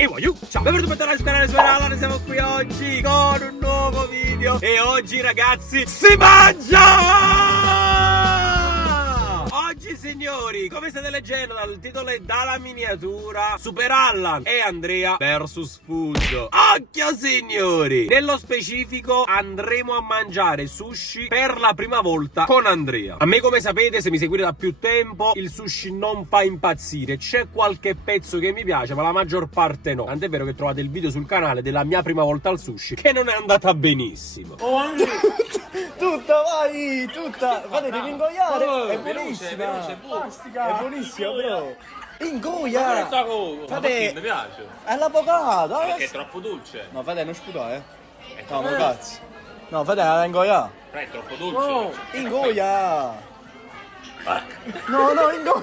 E voglio, ciao, benvenuti sul canale Sperala, siamo qui oggi con un nuovo video. E oggi ragazzi si mangia! Oggi signori, come state leggendo dal titolo e dalla miniatura, Super Allan e Andrea vs Food. Occhio signori! Nello specifico andremo a mangiare sushi per la prima volta con Andrea. A me, come sapete, se mi seguite da più tempo, il sushi non fa impazzire. C'è qualche pezzo che mi piace, ma la maggior parte no. Tant'è vero che trovate il video sul canale della mia prima volta al sushi, che non è andata benissimo. Tutta, vai, tutta. Guarda, devi ingoiare. È buonissima. È buonissima, bro. Ingoia. Fate, mi piace. È l'avvocato. Perché è troppo dolce. No, fate, non sputare, No, ma cazzo. No, fate, la ingoia. Però è troppo dolce. No, ingoia. No, ingoia.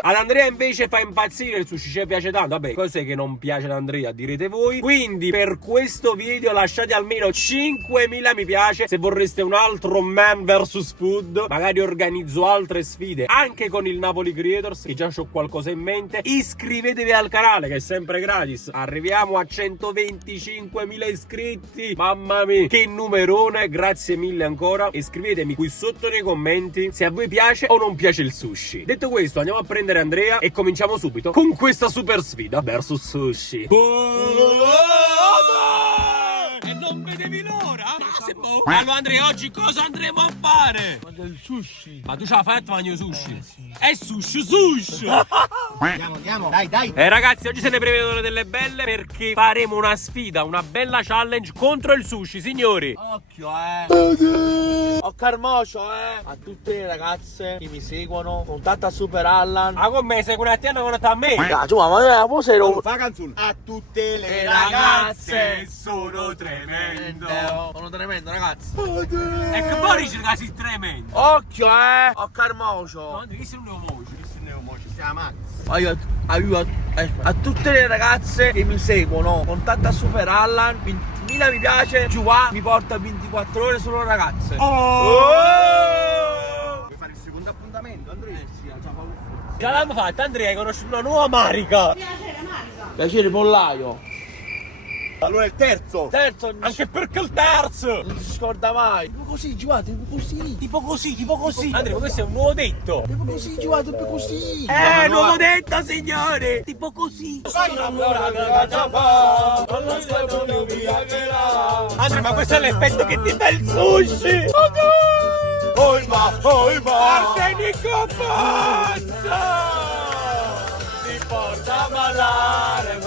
Ad Andrea invece fa impazzire il sushi, ci piace tanto. Vabbè, cos'è che non piace ad Andrea, direte voi. Quindi per questo video lasciate almeno 5.000 mi piace. Se vorreste un altro Man vs Food, magari organizzo altre sfide anche con il Napoli Creators, che già ho qualcosa in mente. Iscrivetevi al canale, che è sempre gratis. Arriviamo a 125.000 iscritti. Mamma mia, che numerone. Grazie mille ancora. E scrivetemi qui sotto nei commenti se a voi piace o non piace il sushi. Detto questo, andiamo a prendere Andrea e cominciamo subito con questa super sfida versus sushi. E non vedevi l'ora? Allora Andrea, oggi cosa andremo a fare? Mangiare il sushi. Ma tu ce la fai a mangiare sushi? È sushi! Andiamo, dai. Ragazzi, oggi se ne prevedono delle belle, perché faremo una sfida, una bella challenge contro il sushi, signori. Occhio, Occhio al mocio, a tutte le ragazze che mi seguono, contatta Super Allan. Ah, con me, seguono a te, hanno contato a me. Ma sei fa canzone. A tutte le ragazze sono tremendo. Sono tremendo, ragazzi. Ecco, poi dice che sei tremendo. Occhio, occhio al mocio. Andrea, che sei un nuovo mocio? A tutte le ragazze che mi seguono, contatta Super Allan, 20.000 mi piace, giù qua mi porta 24 ore solo ragazze. Vuoi fare il secondo appuntamento, Andrea? Sì, già l'abbiamo fatta, Andrea, hai conosciuto una nuova marica. piacere pollaio. Allora il terzo, Anche perché il terzo. non si scorda mai. Tipo così, giuate, tipo così. Tipo così. Andrea, ma questo è un nuovo detto. Tipo così, giuate, tipo così. Nuovo detto, signore. Tipo così. Andrea, ma questo è l'effetto che ti dà il sushi. Arsenico passa. Ti porta a malare,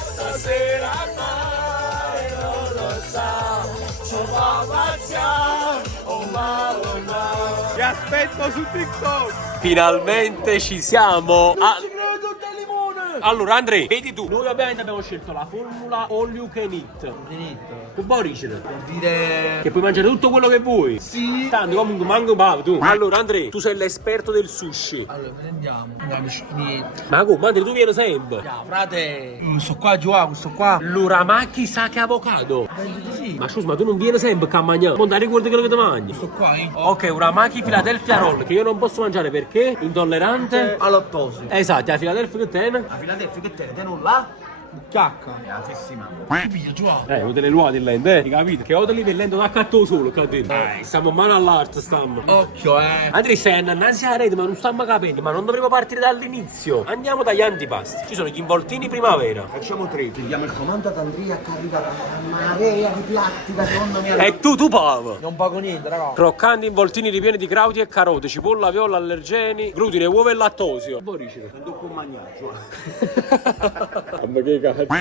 stasera al mare non lo sa, ti aspetto su TikTok. Finalmente ci siamo. Allora Andrea, vedi tu, noi ovviamente abbiamo scelto la formula all you can eat. Che può dicere? Vuol dire... Che puoi mangiare tutto quello che vuoi. Sì. Tanto comunque manco pago tu. Allora Andrea, tu sei l'esperto del sushi. Allora, prendiamo. Ma come? Andrea, tu vieni sempre. Frate, questo qua, giù, questo qua. L'uramaki sake avocado. Sì. Ma scusa, ma tu non vieni sempre a mangiare? Non ti ricordi quello che ti mangi? Questo qua, Ok, uramaki Philadelphia roll, che io non posso mangiare perché? Intollerante? a lattosio. Esatto, la Philadelphia che te? La Filadelfia che te non là? Bucchiacca. È la fessima. Piglia, giù. Avete le ruote lente, capite? Che ho delle lente da catto solo, capite? Stiamo male all'arte, stiamo. Occhio, Andrea, stai annanzi alla rete, ma non stiamo capendo, ma non dovremmo partire dall'inizio. Andiamo dagli antipasti. Ci sono gli involtini primavera. Facciamo 3. Prendiamo il comando ad Andrea che arriva una marea di piatti da secondo me. E tu pago. Non pago niente, raga. Croccanti involtini ripieni di crauti e carote, cipolla, viola, allergeni, glutine, uova e lattosio. Boricide. Non devo mangiare, giù.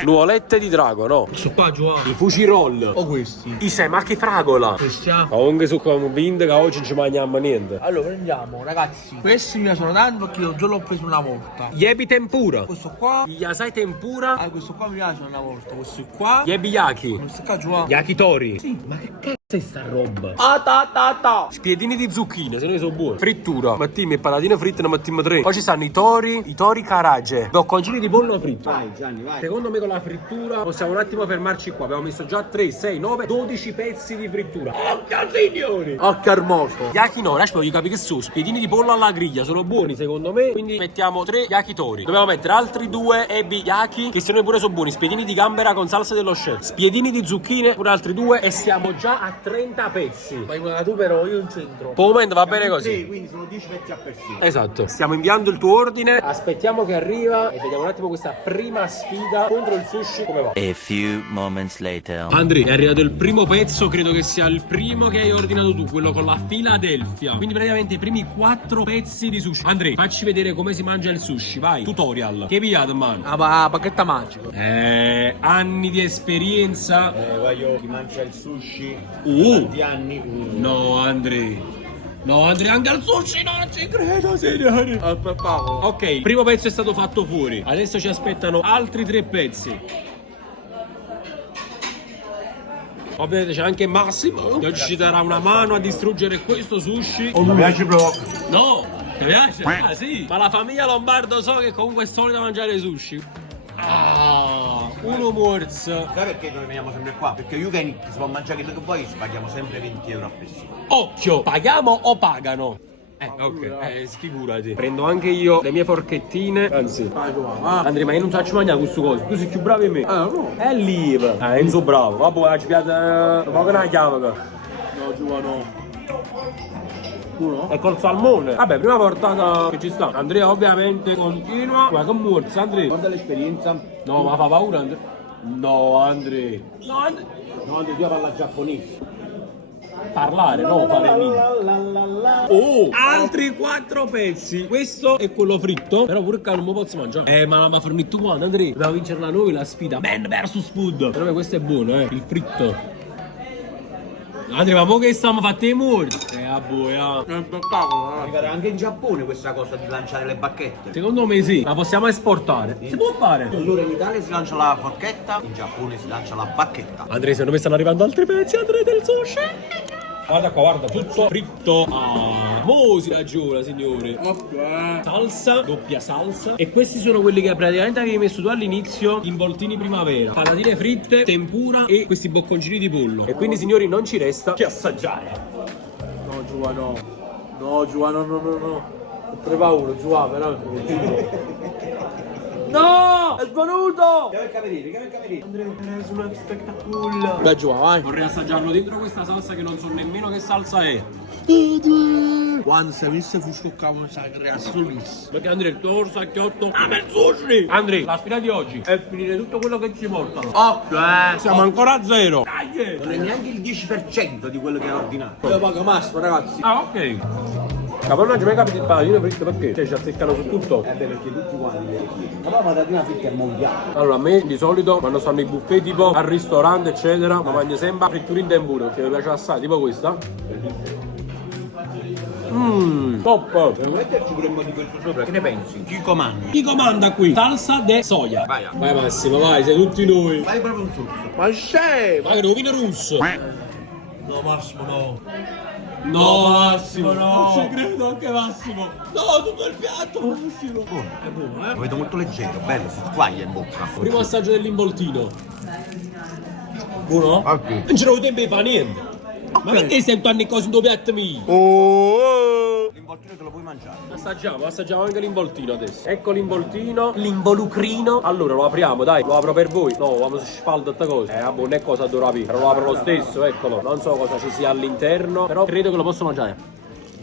Nuolette di drago, no? Questo qua, giù. I fuci roll. O questi. I semacchi fragola. Questi. Comunque su convinto che oggi non ci mangiamo niente. Allora prendiamo, ragazzi. Questi mi piacciono tanto perché io già l'ho preso una volta. Yebi tempura. Questo qua. Gli yasai tempura. Questo qua mi piace una volta. Questo qua. Yebi yaki. Questo qua, giù. Yakitori. Sì, ma che cazzo C'è sta roba. Ta. Spiedini di zucchine, se ne sono buoni. Frittura. Mettiamo le patatine fritte, ne mettiamo 3. Poi ci stanno i tori carage. Bocconcini di pollo fritto. Vai Gianni, vai. Secondo me con la frittura possiamo un attimo fermarci qua. Abbiamo messo già 3, 6, 9, 12 pezzi di frittura. Occhio signori! Occhio armoso. Yakitori, adesso voglio capire che sono. Spiedini di pollo alla griglia, sono buoni secondo me. Quindi mettiamo 3 yakitori. Dobbiamo mettere altri 2 ebi yaki, che secondo me pure sono buoni. Spiedini di gambera con salsa dello chef. Spiedini di zucchine, pure altri 2. E siamo già a 30 pezzi. Vai una tu però, io in centro. Per il momento va bene così. Sì, quindi sono 10 pezzi a persona. Esatto. Stiamo inviando il tuo ordine. Aspettiamo che arriva e vediamo un attimo questa prima sfida contro il sushi come va. A few moments later. Andri, è arrivato il primo pezzo, credo che sia il primo che hai ordinato tu, quello con la Philadelphia. Quindi praticamente i primi 4 pezzi di sushi. Andri, facci vedere come si mangia il sushi, vai. Tutorial. Che via, man? Ah, bacchetta magica. Anni di esperienza. Voglio chi mangia il sushi Uh. anni. No, Andri. No, Andri, anche al sushi non ci credo, signori. Ok, il primo pezzo è stato fatto fuori. Adesso ci aspettano altri 3 pezzi. Ovviamente c'è anche Massimo che oggi ci darà una mano a distruggere questo sushi. Mi piace proprio. No, ti piace? Ah sì. Ma la famiglia Lombardo so che comunque è solita mangiare sushi. Ah, uno morso. Sai perché noi veniamo sempre qua? Perché Juventus si può mangiare quello che vuoi, paghiamo sempre 20 euro a persona. Occhio, paghiamo o pagano? Ok, sfigurati. Prendo anche io le mie forchettine. Anzi, Andrea, ma io non faccio mangiare questo coso. Tu sei più bravo di me. No. È lì. Non so bravo. Vabbè, ci piace. Ma che una chiave. No, Giovano. Uno? E col salmone. Vabbè, prima portata che ci sta. Andrea ovviamente continua. Ma che morso, Andrea. Guarda l'esperienza. No, ma fa paura, Andrea. No, Andrea. No, Andrea. No, io parlo giapponese. Parlare, no fare mini. Oh, altri 4 pezzi. Questo è quello fritto. Però pure che non mi posso mangiare. Ma fermi tu quando, Andrea? Dobbiamo vincerla noi la sfida. Man vs food. Però questo è buono, il fritto. Andrea, ma mo che stiamo fatti i muri? A boia. Magari anche in Giappone questa cosa di lanciare le bacchette. Secondo me sì, la possiamo esportare. Si può fare. Allora in Italia si lancia la forchetta, in Giappone si lancia la bacchetta. Andrea, secondo me stanno arrivando altri pezzi, Andrea, del sushi. Guarda qua, guarda, tutto fritto. Ah, mo si ragiona, signore. Salsa, doppia salsa. E questi sono quelli che praticamente avevi messo tu all'inizio, involtini primavera. Patatine fritte, tempura e questi bocconcini di pollo. E quindi, signori, non ci resta che assaggiare. No, Giovano. No, Giovano, no. Ho paura, Giovano, però. No! È svenuto! Chiama il cameriere. Andrea, sono spettacolare. Dai, Giovanni, vai. Vorrei assaggiarlo dentro questa salsa che non so nemmeno che salsa è. Quando si avesse fuscoccavo sa crea solissimo. Perché Andrea, il tuo orsacchiotto ama il sushi. Andrea, la sfida di oggi è finire tutto quello che ci portano. Occhio, Siamo ancora a zero. Dai! Non è neanche il 10% di quello che hai ordinato. Io pago massimo, ragazzi. Ah, ok. Ma non ci mai capito il patatine fritte perché? Cioè ci azzeccano su tutto. Beh, perché tutti quanti le chiedono. Ma la patatina fritta è mondiale. Allora, a me di solito quando stanno i buffet tipo al ristorante eccetera, ma mangio sempre frittura in tempura perché mi piace assai, tipo questa. Top! Per metterci pure un po' di questo sopra, che ne pensi? Chi comanda? Chi comanda qui? Salsa de soia. Vai. Vai Massimo, vai, sei tutti noi. Fai proprio un succo. Ma scemo! Ma che devo vino russo. No, Massimo, no. No, Massimo, no. Non ci credo anche Massimo. No, tutto il piatto, Massimo. È buono, Lo vedo molto leggero, bello, si squaglia in bocca. Primo assaggio dell'involtino. Buono? Ok. Non ce l'avevo tempo di fare niente. Ma perché sento anni cose in due piatti miei? L'involtino te lo puoi mangiare. Assaggiamo anche l'involtino adesso. Ecco l'involtino, l'involucrino. Allora lo apriamo, dai, lo apro per voi. No, vamo si spalda questa cosa. Non è cosa da rapire, però lo apro lo stesso, eccolo. Non so cosa ci sia all'interno, però credo che lo posso mangiare.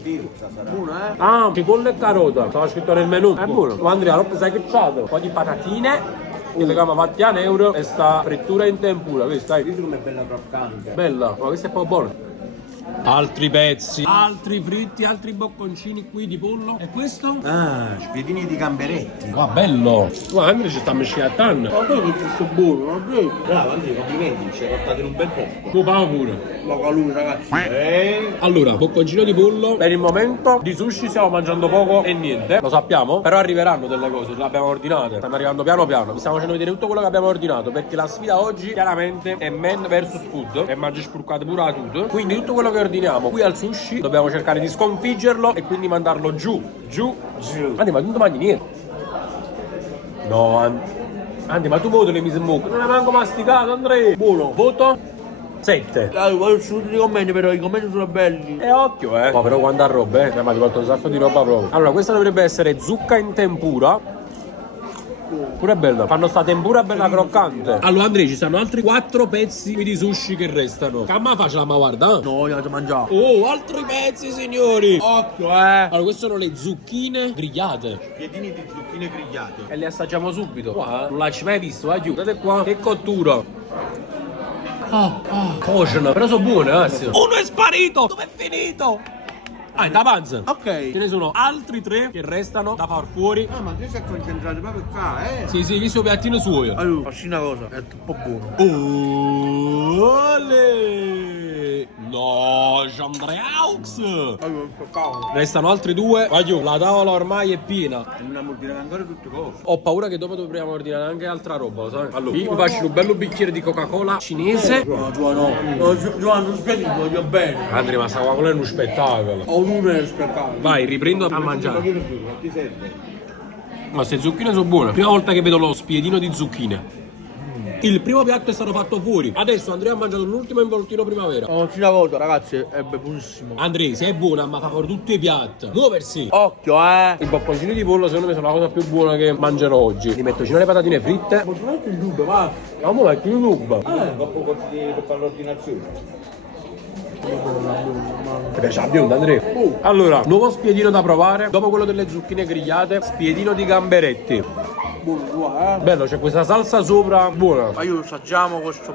Viruzza sarà. Buono, Ah, cipolla e carota. Stava scritto nel menù. È buono. Oh, Andrea, lo sai che c'ha? Un po' di patatine. Che le chiama fatti a euro e sta frittura in tempura, questa, dai. Vedi com'è bella croccante. Bella, ma questa è proprio buona. Altri pezzi, altri fritti, altri bocconcini qui di pollo. E questo? Ah, spiedini di gamberetti. Ma bello! Guarda, Andrea ci sta mescendo a tanto. Ma che tutto buono, ma che? Bravo Andrea, complimenti, ci hai portato in un bel posto. Tu pago pure. Loca lui, ragazzi. Allora, bocconcino di pollo. Per il momento di sushi stiamo mangiando poco e niente. Lo sappiamo. Però arriveranno delle cose, le abbiamo ordinate. Stanno arrivando piano piano. Vi stiamo facendo vedere tutto quello che abbiamo ordinato. Perché la sfida oggi chiaramente è man versus food. E mangi spurcate pure a tutto. Quindi tutto quello che ordiniamo qui al sushi dobbiamo cercare di sconfiggerlo e quindi mandarlo giù, giù, giù. Andy, ma tu non mangi niente? No, Andy, ma tu voto le mise in bocca. Non hai manco masticato, Andrea. Buono. Voto? 7. Dai, voglio subito i commenti, però i commenti sono belli. E occhio, Ma però quanta roba, ma ti porto un sacco di roba proprio. Allora, questa dovrebbe essere zucca in tempura. Pure bella. Fanno sta tempura bella croccante. Allora, Andrea, ci stanno altri 4 pezzi di sushi che restano. Camma faccia, ma guarda. No, io ho già mangiato. Oh, altri pezzi, signori. Occhio, Allora, queste sono le zucchine grigliate. Spiedini di zucchine grigliate. E le assaggiamo subito. Qua, non l'hai mai visto, guardate qua. Che cottura. Cuociono. Però sono buone, ragazzi. Uno è sparito. Dove è finito? Ah, è da panza. Ok. Ce ne sono altri 3 che restano da far fuori. Ah, ma tu sei concentrato proprio qua, Sì, sì, questo piattino suo. Allora, faccio una cosa, è troppo buono. Ole! No, Andreaux! Allora, cavolo. Restano altri 2. Vai giù, la tavola ormai è piena. E non abbiamo ordinato ancora tutte cose. Ho paura che dopo dobbiamo ordinare anche altra roba, sai? Allora, io vi faccio un bello bicchiere di Coca-Cola cinese. No, Giovanni, no. Giovanni, non spieghi, voglio bene. Andrea, ma sta Coca-Cola è uno spettacolo. Ho un numero spettacolo. Vai, riprendo a mangiare. Non ti serve? Ma queste zucchine sono buone. Prima volta che vedo lo spiedino di zucchine. Il primo piatto è stato fatto fuori. Adesso Andrea ha mangiato l'ultimo involtino primavera. Ho una cosa, ragazzi, è buonissimo. Andrea, se è buona, ma fa fuori tutti i piatti. Muoversi. Occhio, I bocconcini di pollo secondo me sono la cosa più buona che mangerò oggi. Li metto vicino alle patatine fritte. Ma non è il dubbio, va. Ma mo metti in ruba. Dopo per fare l'ordinazione. Ti piace la bionda, Andrea? Allora, nuovo spiedino da provare. Dopo quello delle zucchine grigliate, spiedino di gamberetti. Buono, qua, Bello, c'è questa salsa sopra, buona. Ma io assaggiamo questa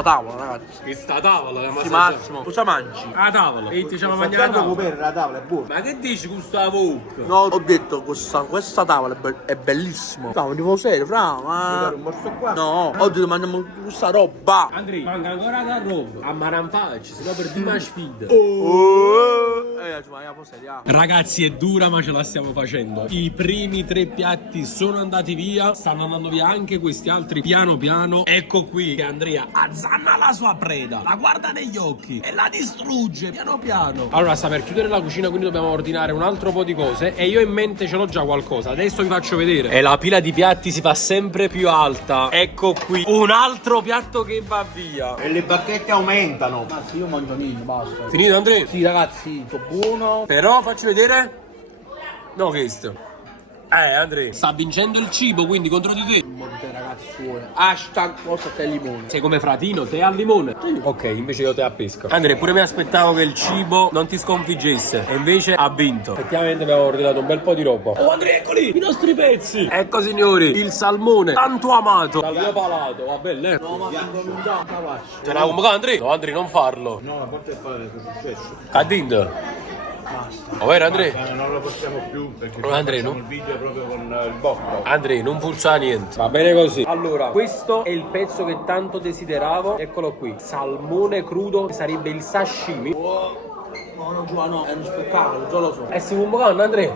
tavola, ragazzi. Questa tavola, Sì, Massimo, cosa mangi? La tavola. E ti facciamo mangiare la Facciamo tavola. coprire la tavola, è buona. Ma che dici con sta bocca? No, ho detto questa tavola è bellissima. No, ma devo serio, fra, ma. Un morso qua. No, oggi mangiamo questa roba. Andrea, manca ancora da roba. A maranfacci, se no perdiamo la sfida. Ma seria. Ragazzi, è dura, ma ce la stiamo facendo. I primi 3 piatti sono andati via. Stanno andando via anche questi altri piano piano. Ecco qui che Andrea azzanna la sua preda, la guarda negli occhi e la distrugge piano piano. Allora, sta per chiudere la cucina, quindi dobbiamo ordinare un altro po' di cose. E io in mente ce l'ho già qualcosa. Adesso vi faccio vedere. E la pila di piatti si fa sempre più alta. Ecco qui, un altro piatto che va via. E le bacchette aumentano. Ma sì, io mangio niente, basta. Finito, Andrea? Sì, ragazzi, sto buono. Però facci vedere. No, questo. Andrea, sta vincendo il cibo, quindi contro di te. Morte, ragazzi, suore. Hashtag posta te limone. Sei come Fratino, te al limone. Ok, invece io te a pesca. Andrea, pure mi aspettavo che il cibo non ti sconfiggesse. E invece ha vinto. Effettivamente abbiamo ordinato un bel po' di roba. Oh, Andrea, eccoli! I nostri pezzi! Ecco, signori, il salmone tanto amato dal mio palato. Va bene, No, ma non da cavallo. Ce l'ha convocato, Andrea? No, Andrea, non farlo. No, a parte fare che è successo. Ha vinto. Basta. Vero, Andrea? Non lo possiamo più perché Andrea, facciamo no? il video proprio con il bocco. Andrea, non pulsa niente. Va bene così. Allora, questo è il pezzo che tanto desideravo. Eccolo qui. Salmone crudo, che sarebbe il sashimi. No, Giovanni, è uno spettacolo, già lo so. Stiamo convocando, Andrea.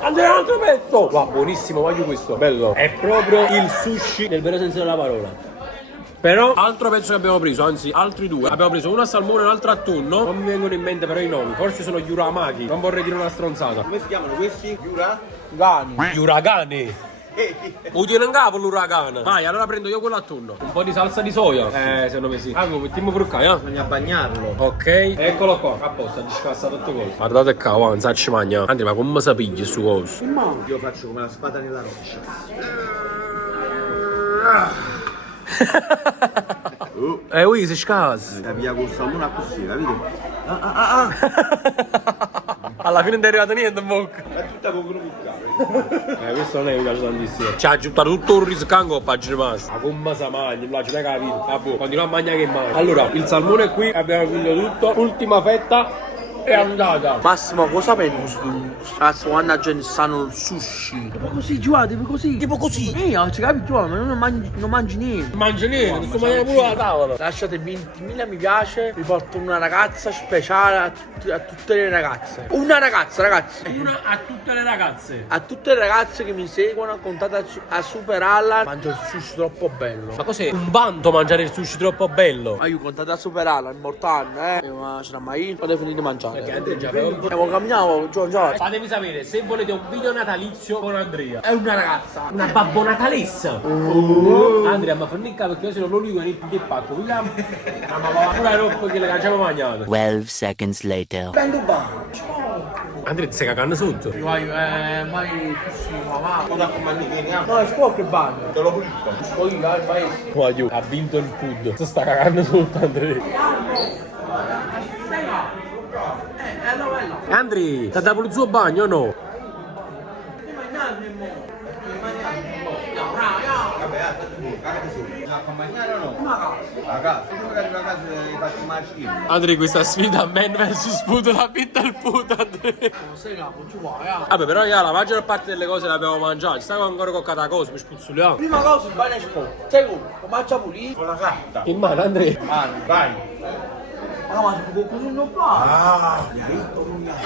Andrea, altro pezzo. Wow, buonissimo, voglio questo. Bello. È proprio il sushi nel vero senso della parola. Però, altro pezzo che abbiamo preso, anzi altri 2. Abbiamo preso uno a salmone e un altro a tonno. Non mi vengono in mente però i nomi. Forse sono gli uramaki. Non vorrei dire una stronzata. Come si chiamano questi? Giura? Gani. Gli uragani. Udine in capo l'uragano. Vai, allora prendo io quello a tonno. Un po' di salsa di soia. Secondo me sì. Allora, mettiamo per qua, Bisogna bagnarlo. Ok, eccolo qua. A posto, ha discassato tutto cose. Guardate qua, non sa ci mangia. Andrea, ma come si piglia su coso? Io faccio come la spada nella roccia. Si scasa. La via col salmone così, capito? Alla fine non è arrivato niente in bocca. È tutta con bucca. Questo non è mi piace tantissimo. Ci ha aggiuntato tutto un riscango a pagina rimasta. Ma come si mangia? Non l'ho capito. Vabbè, continua a mangiare che mangia. Allora, il salmone è qui, abbiamo finito tutto. Ultima fetta è andata. Massimo, cosa pensi tu? Ragazzi, quando la gente sanno il sushi. Tipo così, Giovanni, tipo così. Tipo così. Ci capi, Giovanni, ma non mangi niente. Non mangia niente, sto mangiando pure la tavola. Lasciate 20.000 mi piace, vi porto una ragazza speciale a tutte le ragazze. Una ragazza, ragazzi. Una a tutte le ragazze. A tutte le ragazze che mi seguono, contate a Super Allan. Mangio il sushi troppo bello. Ma cos'è? Un vanto mangiare il sushi troppo bello. Ma io contate a Super Allan, mortale, ma ce l'ha mai? Quando hai finito di mangiare? Perché Andrea già aveva... Camminiamo, già. Fatemi sapere se volete un video natalizio con Andrea. È una ragazza. Una babbo natalessa. Andrea, ma fanno in capo perché io sono l'unico che pacco. Vogliamo? Ma va pure la roba che le abbiamo mangiato. 12 seconds later. Prendo bar. Andrea ti stai cagando sotto. Vai, mai sushi, ma Cosa con manichini? no, si può che bagno. Te lo pulisco. Poi vai. Guaglio, ha vinto il food. Si sta cagando sotto Andrea. Andrea, ti ha dato il suo bagno o no? Vabbè, cagati su. La compagnia o no? A casa. Tu che arrivi a casa e fatti macchina. Andrea, questa sfida man vs food l'ha vinta il food, Andrea. Sei capo, ci vuoi, Vabbè, però la maggior parte delle cose le abbiamo mangiate. Stiamo ancora con cada cosa, mi spuzzuliamo. Prima cosa il bagno è sporco. Secondo, mangia pulito. Con la carta. In mano, Andrea. Vai. Ma così non va.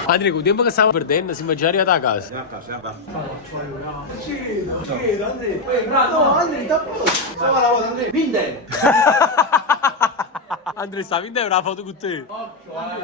Andrea, con il tempo che stiamo perdendo, siamo già arrivati a casa. A casa. No, Andrea, da poco. Stava la volta, Andrea. Vinde. Andrea, sta vinta una foto con te.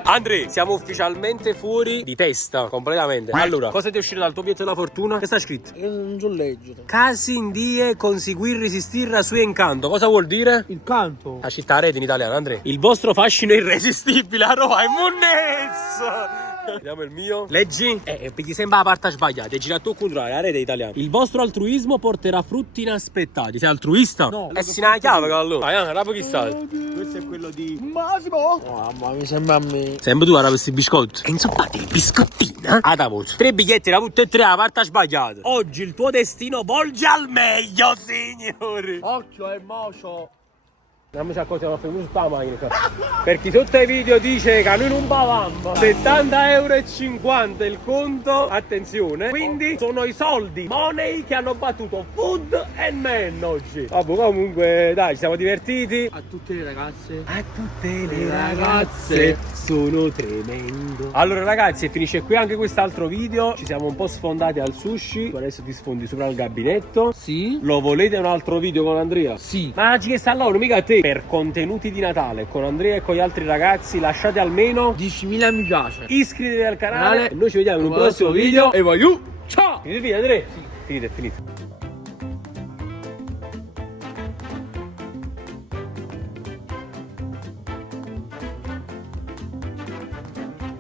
Andrea, siamo ufficialmente fuori di testa, completamente. Allora, cosa ti è uscito dal tuo biglietto della fortuna? Che sta scritto? Io non so leggere. Casi in die conseguir resistir a suo incanto. Cosa vuol dire? Il canto. La città rete in italiano, Andrea. Il vostro fascino è irresistibile, a Roma, è Munnes! Vediamo il mio. Leggi? Perché sembra la parte sbagliata. È girato al contrario, la rete italiana. Il vostro altruismo porterà frutti inaspettati. Sei altruista? No. Si una chiave, allora. Vai, rapo chi sta? Questo è quello di... Massimo. Mamma, mi sembra a me. Sembra tu a questi biscotti. E insomma, dei biscottini. Ah, da voce. 3 biglietti, da tutte e 3 la parte sbagliata. Oggi il tuo destino volge al meglio, signori. Occhio, è mocio. Non mi sa cosa non fai uso la macchina. Perché sotto i video dice che noi non bavamo 70,50 € il conto, attenzione. Quindi sono i soldi, money, che hanno battuto Food and Man oggi. Vabbè, comunque dai, ci siamo divertiti. A tutte le ragazze. A tutte le ragazze sono tremendo. Allora ragazzi, finisce qui anche quest'altro video. Ci siamo un po' sfondati al sushi. Adesso ti sfondi sopra il gabinetto. Sì. Lo volete un altro video con Andrea? Sì. Ma ci che sta là, mica a te. Per contenuti di Natale con Andrea e con gli altri ragazzi lasciate almeno 10.000 mi piace. iscrivetevi al canale. E noi ci vediamo in un prossimo video. E voglio. Ciao. Finite il video, Andrea? Sì. Finite.